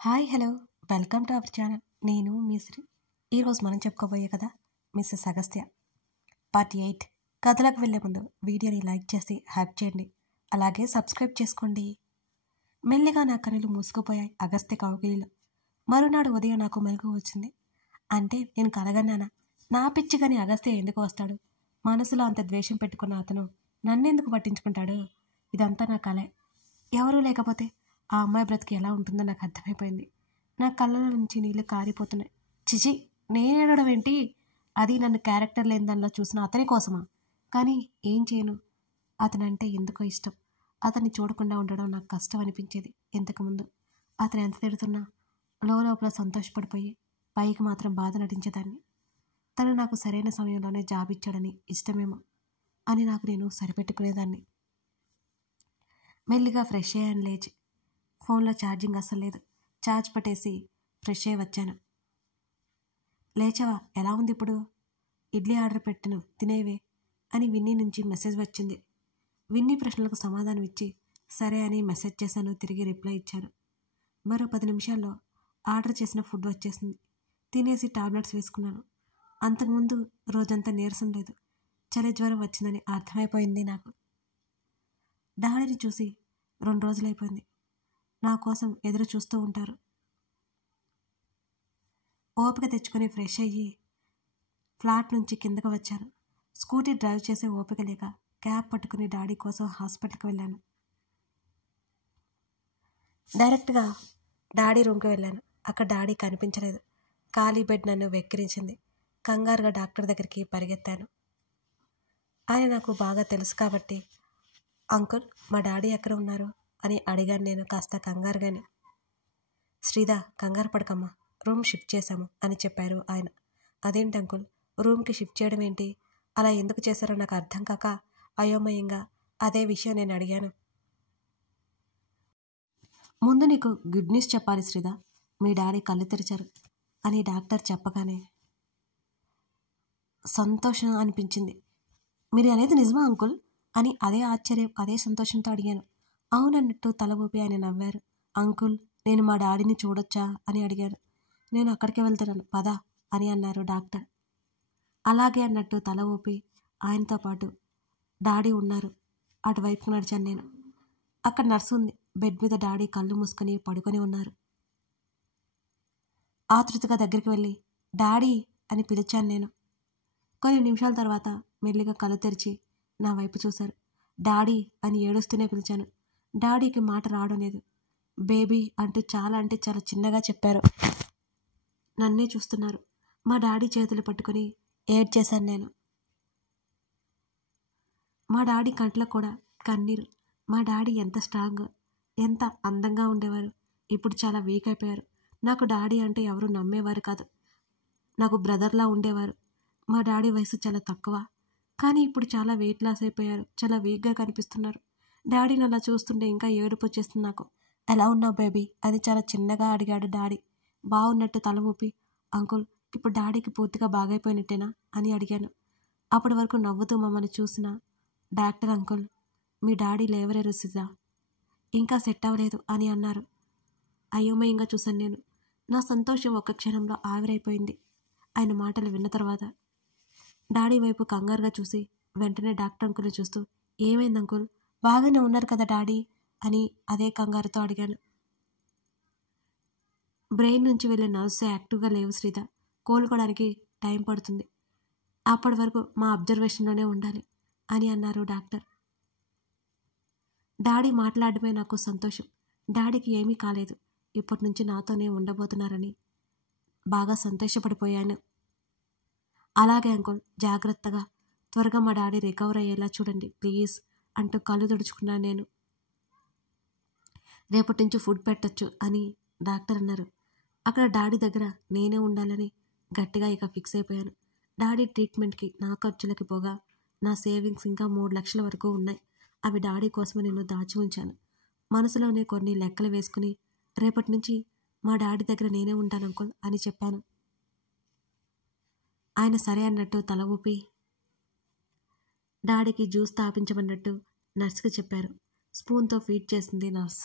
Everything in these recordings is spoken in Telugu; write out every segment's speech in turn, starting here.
Hi hello welcome to our channel. నేను మీ శ్రీ. ఈరోజు మనం చెప్పుకోబోయే కదా మిస్సెస్ అగస్త్య పార్ట్ 8. కథలకు వెళ్ళే ముందు వీడియోని లైక్ చేసి హ్యాప్ చేయండి, అలాగే సబ్స్క్రైబ్ చేసుకోండి. మెల్లిగా నా కనులు మూసుకుపోయాయి అగస్త్య కౌగిలిలో. మరునాడు ఉదయం నాకు మెలకువ వచ్చింది. అంటే నేను కలగన్నానా? నా పిచ్చిగాని అగస్త్య ఎందుకు వస్తాడు? మనసులో అంత ద్వేషం పెట్టుకున్న అతను నన్నెందుకు పట్టించుకుంటాడు? ఇదంతా నా కలే. ఎవరూ లేకపోతే ఆ అమ్మాయి బ్రతికి ఎలా ఉంటుందో నాకు అర్థమైపోయింది. నా కళ్ళలో నుంచి నీళ్ళు కారిపోతున్నాయి. చిచి, నేనేడడం ఏంటి? అది నన్ను క్యారెక్టర్ లేని దానిలో చూసిన అతని కోసమా? కానీ ఏం చేయను, అతనంటే ఎందుకో ఇష్టం. అతన్ని చూడకుండా ఉండడం నాకు కష్టం అనిపించేది ఇంతకుముందు. అతను ఎంత తిడుతున్నా లోపల సంతోషపడిపోయి పైకి మాత్రం బాధ నటించేదాన్ని. తను నాకు సరైన సమయంలోనే జాబ్ ఇచ్చాడని ఇష్టమేమో అని నాకు నేను సరిపెట్టుకునేదాన్ని. మెల్లిగా ఫ్రెష్ అయ్యాను. లేచి ఫోన్లో ఛార్జింగ్ అస్సలు లేదు. ఛార్జ్ పట్టేసి ఫ్రెష్ అయ్యి వచ్చాను. లేచావా? ఎలా ఉంది ఇప్పుడు? ఇడ్లీ ఆర్డర్ పెట్టను, తినేవే అని విన్నీ నుంచి మెసేజ్ వచ్చింది. విన్నీ ప్రశ్నలకు సమాధానం ఇచ్చి సరే అని మెసేజ్ చేశాను. తిరిగి రిప్లై ఇచ్చాను. మరో 10 నిమిషాల్లో ఆర్డర్ చేసిన ఫుడ్ వచ్చేసింది. తినేసి టాబ్లెట్స్ వేసుకున్నాను. అంతకుముందు రోజంతా నీరసం లేదు, చలి జ్వరం వచ్చిందని అర్థమైపోయింది నాకు. డాడీని చూసి 2 రోజులైపోయింది. నా కోసం ఎదురు చూస్తూ ఉంటారు. ఓపిక తెచ్చుకొని ఫ్రెష్ అయ్యి ఫ్లాట్ నుంచి కిందకు వచ్చాను. స్కూటీ డ్రైవ్ చేసే ఓపిక లేక క్యాబ్ పట్టుకుని డాడీ కోసం హాస్పిటల్కి వెళ్ళాను. డైరెక్ట్గా డాడీ రూమ్కి వెళ్ళాను. అక్కడ డాడీ కనిపించలేదు. ఖాళీ బెడ్ నన్ను వెక్కిరించింది. కంగారుగా డాక్టర్ దగ్గరికి పరిగెత్తాను. ఆయన నాకు బాగా తెలుసు కాబట్టి, అంకుల్ మా డాడీ ఎక్కడ ఉన్నారు అని అడిగాను నేను కాస్త కంగారుగానే. శ్రీదా, కంగారు పడకమ్మా, రూమ్ షిఫ్ట్ చేశాము అని చెప్పారు ఆయన. అదేంటి అంకుల్, రూమ్కి షిఫ్ట్ చేయడం ఏంటి? అలా ఎందుకు చేశారో నాకు అర్థం కాక అయోమయంగా అదే విషయం నేను అడిగాను. ముందు నీకు గుడ్ న్యూస్ చెప్పాలి శ్రీదా, మీ డాడీ కళ్ళు తెరిచారు అని డాక్టర్ చెప్పగానే సంతోషం అనిపించింది. మీరు అనేది నిజమా అంకుల్ అని అదే ఆశ్చర్యం అదే సంతోషంతో అడిగాను. అవునన్నట్టు తల ఊపి ఆయన నవ్వారు. అంకుల్, నేను మా డాడీని చూడొచ్చా అని అడిగాను. నేను అక్కడికే వెళ్తున్నాను పదా అని అన్నారు డాక్టర్. అలాగే అన్నట్టు తల ఊపి ఆయనతో పాటు డాడీ ఉన్నారు. అటువైపుకు నడిచాను నేను. అక్కడ నర్సు ఉంది. బెడ్ మీద డాడీ కళ్ళు మూసుకొని పడుకొని ఉన్నారు. ఆతృతగా దగ్గరికి వెళ్ళి డాడీ అని పిలిచాను నేను. కొన్ని నిమిషాల తర్వాత మెల్లిగా కళ్ళు తెరిచి నా వైపు చూశారు. డాడీ అని ఏడుస్తూనే పిలిచాను. డాడీకి మాట రావడం లేదు. బేబీ అంటూ చాలా అంటే చాలా చిన్నగా చెప్పారు. నన్నే చూస్తున్నారు. మా డాడీ చేతులు పట్టుకొని ఏడ్చేశాను నేను. మా డాడీ కంట్లో కూడా కన్నీరు. మా డాడీ ఎంత స్ట్రాంగ్, ఎంత అందంగా ఉండేవారు. ఇప్పుడు చాలా వీక్ అయిపోయారు. నాకు డాడీ అంటే ఎవరు నమ్మేవారు కాదు. నాకు బ్రదర్లా ఉండేవారు. మా డాడీ వయసు చాలా తక్కువ, కానీ ఇప్పుడు చాలా వెయిట్ లాస్ అయిపోయారు. చాలా వీక్గా కనిపిస్తున్నారు. డాడీని అలా చూస్తుంటే ఇంకా ఏడుపు వచ్చేస్తుంది నాకు. ఎలా ఉన్నావు బేబీ అని చాలా చిన్నగా అడిగాడు డాడీ. బాగున్నట్టు తల ఊపి అంకుల్, ఇప్పుడు డాడీకి పూర్తిగా బాగైపోయినట్టేనా అని అడిగాను. అప్పటి వరకు నవ్వుతూ మమ్మల్ని చూసిన డాక్టర్ అంకుల్, మీ డాడీ లేవలేరు సిద్ధా, ఇంకా సెట్ అవ్వలేదు అని అన్నారు. అయోమయంగా చూశాను నేను. నా సంతోషం ఒక్క క్షణంలో ఆవిరైపోయింది ఆయన మాటలు విన్న తర్వాత. డాడీ వైపు కంగారుగా చూసి వెంటనే డాక్టర్ అంకుల్ని చూస్తూ ఏమైంది అంకుల్, బాగానే ఉన్నారు కదా డాడీ అని అదే కంగారుతో అడిగాను. బ్రెయిన్ నుంచి వెళ్ళే నర్వ్స్ యాక్టివ్గా లేవు శ్రీత, కోలుకోవడానికి టైం పడుతుంది. అప్పటి వరకు మా అబ్జర్వేషన్లోనే ఉండాలి అని అన్నారు డాక్టర్. డాడీ మాట్లాడడమే నాకు సంతోషం. డాడీకి ఏమీ కాలేదు, ఇప్పటి నుంచి నాతోనే ఉండబోతున్నారని బాగా సంతోషపడిపోయాను. అలాగే అంకుల్, జాగ్రత్తగా త్వరగా మా డాడీ రికవర్ అయ్యేలా చూడండి ప్లీజ్ అంటూ కళ్ళు తుడుచుకున్నాను నేను. రేపటి నుంచి ఫుడ్ పెట్టచ్చు అని డాక్టర్ అన్నారు. అక్కడ డాడీ దగ్గర నేనే ఉండాలని గట్టిగా ఇక ఫిక్స్ అయిపోయాను. డాడీ ట్రీట్మెంట్కి నా ఖర్చులకి పోగా నా సేవింగ్స్ ఇంకా 3 లక్షల వరకు ఉన్నాయి. అవి డాడీ కోసమే నేను దాచి ఉంచాను. మనసులోనే కొన్ని లెక్కలు వేసుకుని రేపటి నుంచి మా డాడీ దగ్గర నేనే ఉంటాను అంకుల్ అని చెప్పాను. ఆయన సరే అన్నట్టు తల ఊపి డాడీకి జ్యూస్ తాపించమన్నట్టు నర్స్కి చెప్పారు. స్పూన్తో ఫీడ్ చేసింది నర్స్.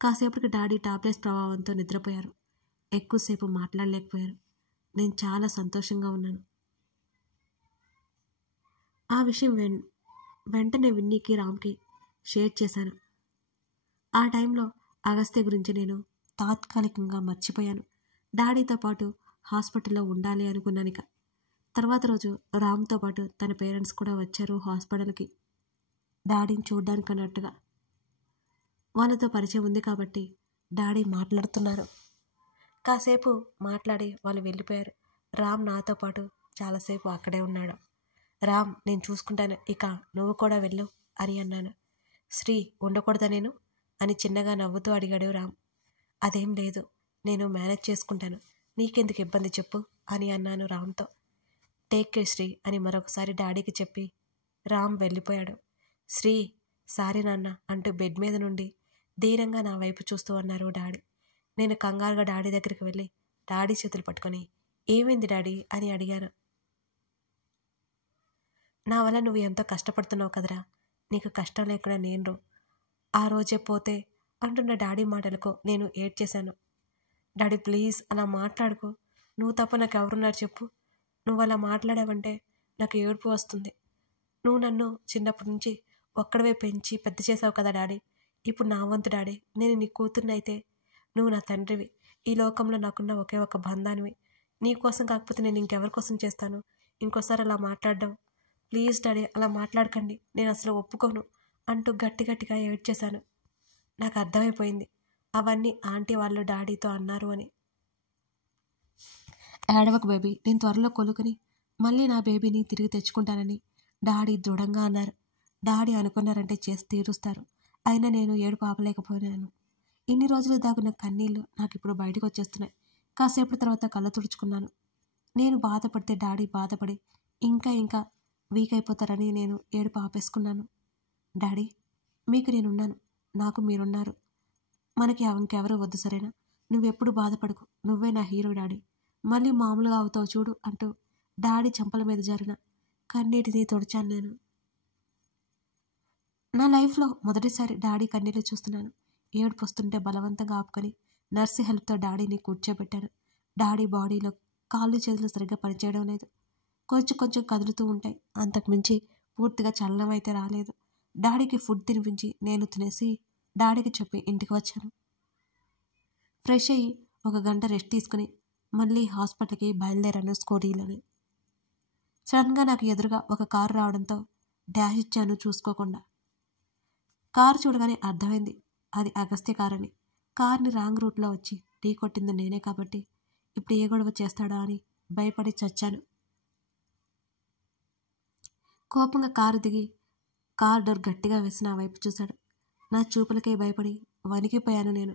కాసేపటికి డాడీ టాబ్లెట్స్ ప్రభావంతో నిద్రపోయారు. ఎక్కువసేపు మాట్లాడలేకపోయారు. నేను చాలా సంతోషంగా ఉన్నాను. ఆ విషయం వెంటనే విన్నీకి, రామ్కి షేర్ చేశాను. ఆ టైంలో అగస్త్య గురించి నేను తాత్కాలికంగా మర్చిపోయాను. డాడీతో పాటు హాస్పిటల్లో ఉండాలి అనుకున్నానిక. తర్వాత రోజు రామ్తో పాటు తన పేరెంట్స్ కూడా వచ్చారు హాస్పిటల్కి, డాడీని చూడ్డానికి అన్నట్టుగా. వాళ్ళతో పరిచయం ఉంది కాబట్టి డాడీ మాట్లాడుతున్నారు. కాసేపు మాట్లాడి వాళ్ళు వెళ్ళిపోయారు. రామ్ నాతో పాటు చాలాసేపు అక్కడే ఉన్నాడు. రామ్, నేను చూసుకుంటాను, ఇక నువ్వు కూడా వెళ్ళు అని అన్నాను. శ్రీ, ఉండకూడదా నేను అని చిన్నగా నవ్వుతూ అడిగాడు రామ్. అదేం లేదు, నేను మేనేజ్ చేసుకుంటాను, నీకెందుకు ఇబ్బంది చెప్పు అని అన్నాను రామ్తో. టేక్ కేర్ శ్రీ అని మరొకసారి డాడీకి చెప్పి రామ్ వెళ్ళిపోయాడు. శ్రీ, సారీ నాన్న అంటూ బెడ్ మీద నుండి ధీరంగా నా వైపు చూస్తూ అన్నారు డాడీ. నేను కంగారుగా డాడీ దగ్గరికి వెళ్ళి డాడీ చేతులు పట్టుకొని ఏమైంది డాడీ అని అడిగాను. నా వల్ల నువ్వు ఎంతో కష్టపడుతున్నావు కదరా, నీకు కష్టం లేకుండా నేను ఆ రోజే పోతే అంటున్న డాడీ మాటలకు నేను ఏడ్చేశాను. డాడీ ప్లీజ్ అలా మాట్లాడుకో, నువ్వు తప్ప నాకు ఎవరున్నారు చెప్పు, నువ్వు అలా మాట్లాడావంటే నాకు ఏడుపు వస్తుంది. నువ్వు నన్ను చిన్నప్పటి నుంచి ఒక్కడవే పెంచి పెద్ద చేసావు కదా డాడీ, ఇప్పుడు నా వంతు డాడీ, నేను నీ కూతుర్నైతే నువ్వు నా తండ్రివి, ఈ లోకంలో నాకున్న ఒకే ఒక బంధానివి, నీ కోసం కాకపోతే నేను ఇంకెవరి కోసం చేస్తాను, ఇంకోసారి అలా మాట్లాడడం ప్లీజ్ డాడీ, అలా మాట్లాడకండి, నేను అసలు ఒప్పుకోను అంటూ గట్టిగా ఏడ్చేశాను. నాకు అర్థమైపోయింది అవన్నీ ఆంటీ వాళ్ళు డాడీతో అన్నారు అని. ఏడవకు బేబీ, నేను త్వరలో కొలుకుని మళ్ళీ నా బేబీని తిరిగి తెచ్చుకుంటానని డాడీ దృఢంగా అన్నారు. డాడీ అనుకున్నారంటే చేసి తీరుస్తారు. అయినా నేను ఏడుపు ఆపలేకపోయాను. ఇన్ని రోజులు దాగున్న కన్నీళ్లు నాకు ఇప్పుడు బయటకు వచ్చేస్తున్నాయి. కాసేపటి తర్వాత కళ్ళు తుడుచుకున్నాను. నేను బాధపడితే డాడీ బాధపడి ఇంకా వీక్ అయిపోతారని నేను ఏడుపు ఆపేసుకున్నాను. డాడీ, మీకు నేనున్నాను, నాకు మీరున్నారు, మనకి ఇంకెవరూ వద్దు సరేనా, నువ్వెప్పుడు బాధపడకు, నువ్వే నా హీరో డాడీ, మళ్ళీ మామూలుగా అవుతావు చూడు అంటూ డాడీ చెంపల మీద జారిన కన్నీటిని తుడిచాను నేను. నా లైఫ్లో మొదటిసారి డాడీ కన్నీళ్ళు చూస్తున్నాను. ఏడుపు వస్తుంటే బలవంతంగా ఆపుకొని నర్సు హెల్ప్తో డాడీని కూర్చోబెట్టాను. డాడీ బాడీలో కాళ్ళు చేతులు సరిగ్గా పనిచేయడం లేదు, కొంచెం కదులుతూ ఉంటాయి, అంతకుమించి పూర్తిగా చలనం అయితే రాలేదు. డాడీకి ఫుడ్ తినిపించి నేను తినేసి డాడీకి చెప్పి ఇంటికి వచ్చాను. ఫ్రెష్ అయ్యి 1 గంట రెస్ట్ తీసుకుని మళ్ళీ హాస్పిటల్కి బయలుదేరాను స్కూటీలోనే. సడన్గా నాకు ఎదురుగా ఒక కారు రావడంతో డాష్ ఇచ్చాను చూసుకోకుండా. కారు చూడగానే అర్థమైంది అది అగస్త్య కారని. కార్ని రాంగ్ రూట్లో వచ్చి ఢీ కొట్టింది నేనే కాబట్టి ఇప్పుడు ఏ గొడవ చేస్తాడా అని భయపడి చచ్చాను. కోపంగా కారు దిగి కార్ డోర్ గట్టిగా వేసి నా వైపు చూశాడు. నా చూపులకే భయపడి వణికిపోయాను నేను.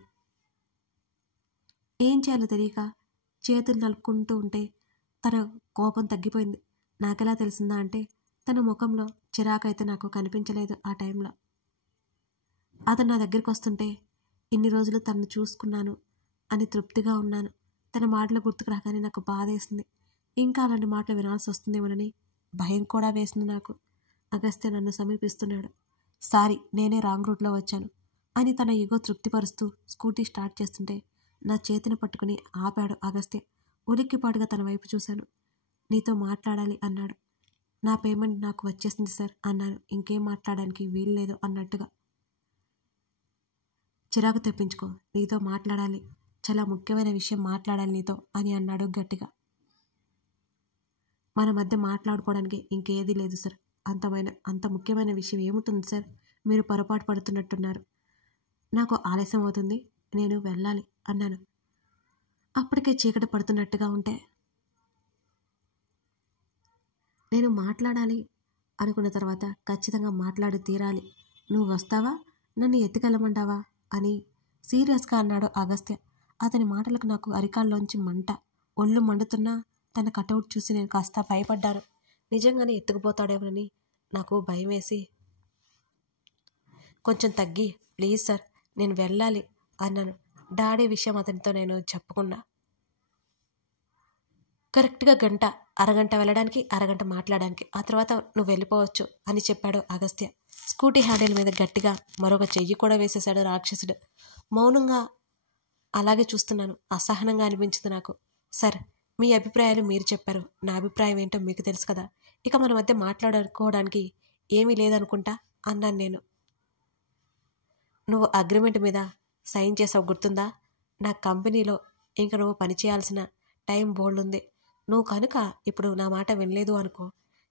ఏం చేయాలో తెలియక చేతులు నలుపుకుంటూ ఉంటే తన కోపం తగ్గిపోయింది. నాకెలా తెలిసిందా అంటే తన ముఖంలో చిరాకైతే నాకు కనిపించలేదు ఆ టైంలో. అతను నా దగ్గరికి వస్తుంటే ఇన్ని రోజులు తనను చూసుకున్నాను అని తృప్తిగా ఉన్నాను. తన మాటలు గుర్తుకు రాగానే నాకు బాధ వేసింది. ఇంకా అలాంటి మాటలు వినాల్సి వస్తుందేమోనని భయం కూడా వేసింది నాకు. అగస్త్య నన్ను సమీపిస్తున్నాడు. సారీ, నేనే రాంగ్ రూట్లో వచ్చాను అని తన ఈగో తృప్తిపరుస్తూ స్కూటీ స్టార్ట్ చేస్తుంటే నా చేతిని పట్టుకుని ఆపాడు అగస్త్య. ఉలిక్కిపాటుగా తన వైపు చూశాను. నీతో మాట్లాడాలి అన్నాడు. నా పేమెంట్ నాకు వచ్చేసింది సార్ అన్నాను, ఇంకేం మాట్లాడడానికి వీల్లేదు అన్నట్టుగా. చిరాకు తెప్పించుకో, నీతో మాట్లాడాలి, చాలా ముఖ్యమైన విషయం మాట్లాడాలి నీతో అని అన్నాడు గట్టిగా. మన మధ్య మాట్లాడుకోవడానికి ఇంకేదీ లేదు సార్, అంత ముఖ్యమైన విషయం ఏముంటుంది సార్, మీరు పొరపాటు పడుతున్నట్టున్నారు, నాకు ఆలస్యం అవుతుంది, నేను వెళ్ళాలి అన్నాను. అప్పటికే చీకటి పడుతున్నట్టుగా ఉంటే నేను మాట్లాడాలి అనుకున్న తర్వాత ఖచ్చితంగా మాట్లాడి తీరాలి, నువ్వు వస్తావా, నన్ను ఎత్తుకెళ్ళమంటావా అని సీరియస్గా అన్నాడు అగస్త్య. అతని మాటలకు నాకు అరికాల్లోంచి మంట, ఒళ్ళు మండుతున్నా తన కటౌట్ చూసి నేను కాస్త భయపడ్డాను. నిజంగానే ఎత్తుకుపోతాడేమోనని నాకు భయం వేసి కొంచెం తగ్గి ప్లీజ్ సార్ నేను వెళ్ళాలి అన్నాను. డాడీ విషయం అతనితో నేను చెప్పకుండా. కరెక్ట్గా అరగంట వెళ్ళడానికి, అరగంట మాట్లాడడానికి, ఆ తర్వాత నువ్వు వెళ్ళిపోవచ్చు అని చెప్పాడు అగస్త్య. స్కూటీ హ్యాండిల్ మీద గట్టిగా మరొక చెయ్యి కూడా వేసేశాడు రాక్షసుడు. మౌనంగా అలాగే చూస్తున్నాను. అసహనంగా అనిపించింది నాకు. సార్, మీ అభిప్రాయాలు మీరు చెప్పారు. నా అభిప్రాయం ఏంటో మీకు తెలుసు కదా. ఇక మన మధ్య మాట్లాడుకోవడానికి ఏమీ లేదనుకుంటా అన్నాను నేను. నువ్వు అగ్రిమెంట్ మీద సైన్ చేసావు గుర్తుందా? నా కంపెనీలో ఇంక నువ్వు పనిచేయాల్సిన టైం బోల్డుంది. నువ్వు కనుక ఇప్పుడు నా మాట వినలేదు అనుకో,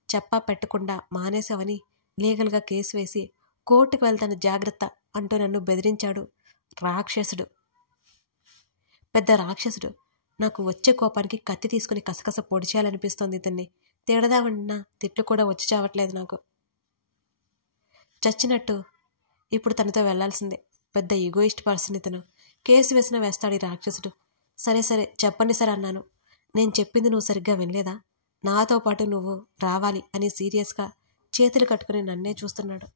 చెప్పా పెట్టకుండా మానేసావని లీగల్గా కేసు వేసి కోర్టుకు వెళ్తాను జాగ్రత్త అంటూ నన్ను బెదిరించాడు రాక్షసుడు. పెద్ద రాక్షసుడు. నాకు వచ్చే కోపానికి కత్తి తీసుకుని కసకస పొడి చేయాలనిపిస్తోంది. ఇతన్ని తిడదామన్నా తిట్లు కూడా వచ్చి చావట్లేదు నాకు. చచ్చినట్టు ఇప్పుడు తనతో వెళ్లాల్సిందే. పెద్ద ఈగోయిస్ట్ పర్సన్ ఇతను. కేసు వేసినా వేస్తాడు ఈ రాక్షసుడు. సరే సరే చెప్పండి సార్ అన్నాను. నేను చెప్పింది నువ్వు సరిగ్గా వినలేదా? నాతో పాటు నువ్వు రావాలి అని సీరియస్గా చేతులు కట్టుకుని నన్నే చూస్తున్నాడు.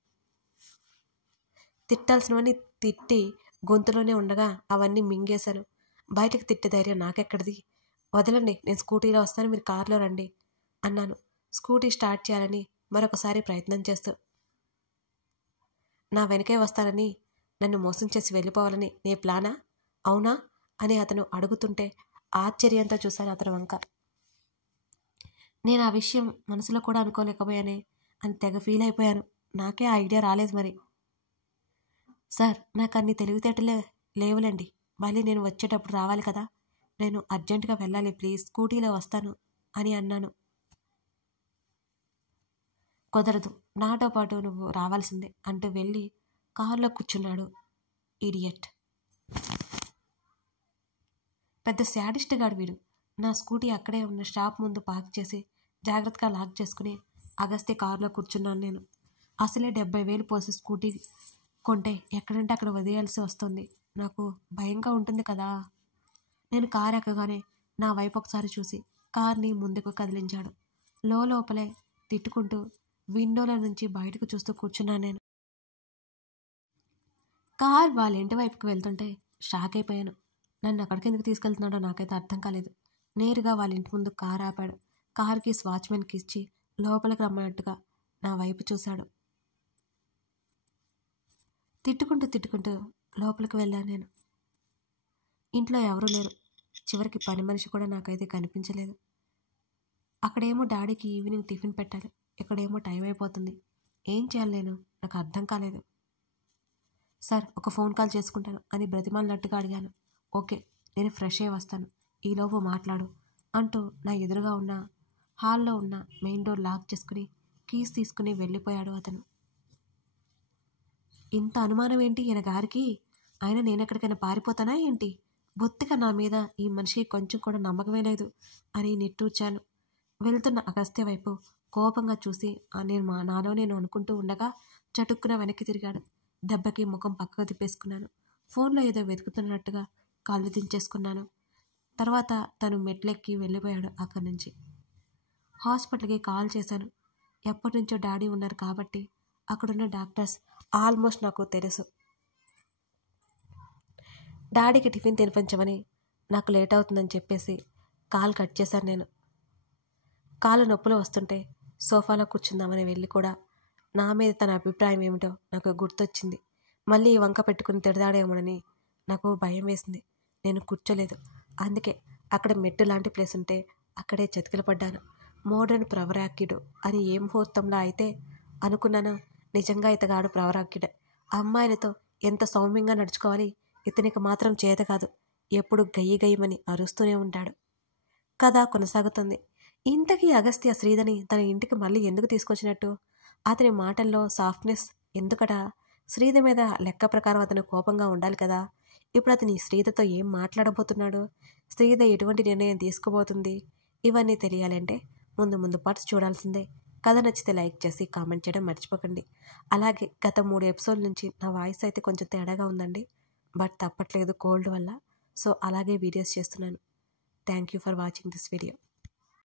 తిట్టాల్సినవన్నీ తిట్టి గొంతులోనే ఉండగా అవన్నీ మింగేశాను. బయటకు తిట్టే ధైర్యం నాకెక్కడిది? వదలండి, నేను స్కూటీలో వస్తాను, మీరు కారులో రండి అన్నాను స్కూటీ స్టార్ట్ చేయాలని మరొకసారి ప్రయత్నం చేస్తూ. నా వెనకే వస్తానని, నన్ను మోసం చేసి వెళ్ళిపోవాలని నీ ప్లానా? అవునా అని అతను అడుగుతుంటే ఆశ్చర్యంతో చూశాను అతని వంక. నేను ఆ విషయం మనసులో కూడా అనుకోలేకపోయానే అని తెగ ఫీల్ అయిపోయాను. నాకే ఆ ఐడియా రాలేదు మరి. సార్, నాకు అన్ని తెలివితేటలే లేవులేండి. మళ్ళీ నేను వచ్చేటప్పుడు రావాలి కదా. నేను అర్జెంటుగా వెళ్ళాలి, ప్లీజ్ స్కూటీలో వస్తాను అని అన్నాను. కుదరదు, నాతో పాటు నువ్వు రావాల్సిందే అంటూ వెళ్ళి కారులో కూర్చున్నాడు ఇడియట్. పెద్ద శాడిస్ట్ గాడు వీడు. నా స్కూటీ అక్కడే ఉన్న షాప్ ముందు పార్క్ చేసి జాగ్రత్తగా లాక్ చేసుకుని అగస్త్య కారులో కూర్చున్నాను నేను. అసలే 70,000 పోసి స్కూటీ కొంటే ఎక్కడంటే అక్కడ వదిలేయాల్సి వస్తుంది. నాకు భయంగా ఉంటుంది కదా. నేను కారు ఎక్కగానే నా వైపు ఒకసారి చూసి కార్ని ముందుకు కదిలించాడు. లోపలే తిట్టుకుంటూ విండోల నుంచి బయటకు చూస్తూ కూర్చున్నాను నేను. కార్ వాళ్ళ ఇంటి వైపుకి వెళ్తుంటే షాక్ అయిపోయాను. నన్ను అక్కడికి ఎందుకు తీసుకెళ్తున్నాడో నాకైతే అర్థం కాలేదు. నేరుగా వాళ్ళ ఇంటి ముందు కారు ఆపాడు. కార్కి వాచ్మెన్కి ఇచ్చి లోపలికి రమ్మన్నట్టుగా నా వైపు చూశాడు. తిట్టుకుంటూ లోపలికి వెళ్ళాను నేను. ఇంట్లో ఎవరూ లేరు. చివరికి పని మనిషి కూడా నాకైతే కనిపించలేదు. అక్కడేమో డాడీకి ఈవినింగ్ టిఫిన్ పెట్టాలి, ఇక్కడేమో టైం అయిపోతుంది. ఏం చేయాలి నేను? నాకు అర్థం కాలేదు. సార్, ఒక ఫోన్ కాల్ చేసుకుంటాను అని బ్రతిమాలినట్టుగా అడిగాను. ఓకే, నేను ఫ్రెష్ అయ్యి వస్తాను, ఈలోపు మాట్లాడు అంటూ నా ఎదురుగా ఉన్న హాల్లో ఉన్న మెయిన్ డోర్ లాక్ చేసుకుని కీస్ తీసుకుని వెళ్ళిపోయాడు అతను. ఇంత అనుమానం ఏంటి ఈయన గారికి? ఆయన నేనెక్కడికైనా పారిపోతానా ఏంటి? బొత్తిగా నా మీద ఈ మనిషికి కొంచెం కూడా నమ్మకమే లేదు అని నిట్టూర్చాను. వెళ్తున్న అగస్త్య వైపు కోపంగా చూసి నాలో నేను అనుకుంటూ ఉండగా చటుక్కున వెనక్కి తిరిగాడు. దెబ్బకి ముఖం పక్కకు తిప్పేసుకున్నాను. ఫోన్లో ఏదో వెతుకుతున్నట్టుగా కాళ్ళు దించేసుకున్నాను. తర్వాత తను మెట్లెక్కి వెళ్ళిపోయాడు అక్కడి నుంచి. హాస్పిటల్కి కాల్ చేశాను. ఎప్పటి నుంచో డాడీ ఉన్నారు కాబట్టి అక్కడున్న డాక్టర్స్ ఆల్మోస్ట్ నాకు తెలుసు. డాడీకి టిఫిన్ తినిపించమని నాకు లేట్ అవుతుందని చెప్పేసి కాల్ కట్ చేశాను నేను. కాళ్ళు నొప్పులు వస్తుంటే సోఫాలో కూర్చుందామని వెళ్ళి కూడా నా మీద తన అభిప్రాయం ఏమిటో నాకు గుర్తొచ్చింది. మళ్ళీ ఈ వంక పెట్టుకుని తిడదాడేమోనని నాకు భయం వేసింది. నేను కూర్చోలేదు. అందుకే అక్కడ మెట్టు లాంటి ప్లేస్ ఉంటే అక్కడే చతికిల పడ్డాను. మోడర్న్ ప్రవరాక్యుడు అని ఏ ముహూర్తంలో అయితే అనుకున్నానో నిజంగా ఇతగాడు ప్రవరాక్యుడే. అమ్మాయిలతో ఎంత సౌమ్యంగా నడుచుకోవాలి, ఇతనికి మాత్రం చేత కాదు. ఎప్పుడు గయ్యమని అరుస్తూనే ఉంటాడు. కథ కొనసాగుతుంది. ఇంతకీ అగస్త్య శ్రీధని తన ఇంటికి మళ్ళీ ఎందుకు తీసుకొచ్చినట్టు? అతని మాటల్లో సాఫ్ట్నెస్ ఎందుకట? శ్రీధ మీద లెక్క ప్రకారం అతను కోపంగా ఉండాలి కదా. ఇప్పుడు అతని శ్రీధతో ఏం మాట్లాడబోతున్నాడు? శ్రీధ ఎటువంటి నిర్ణయం తీసుకోబోతుంది? ఇవన్నీ తెలియాలంటే ముందు పార్ట్స్ చూడాల్సిందే. కథ నచ్చితే లైక్ చేసి కామెంట్ చేయడం మర్చిపోకండి. అలాగే గత 3 ఎపిసోడ్ల నుంచి నా వాయిస్ అయితే కొంచెం తేడాగా ఉందండి. బట్ తప్పట్లేదు కోల్డ్ వల్ల. సో అలాగే వీడియోస్ చేస్తున్నాను. Thank you for watching this video.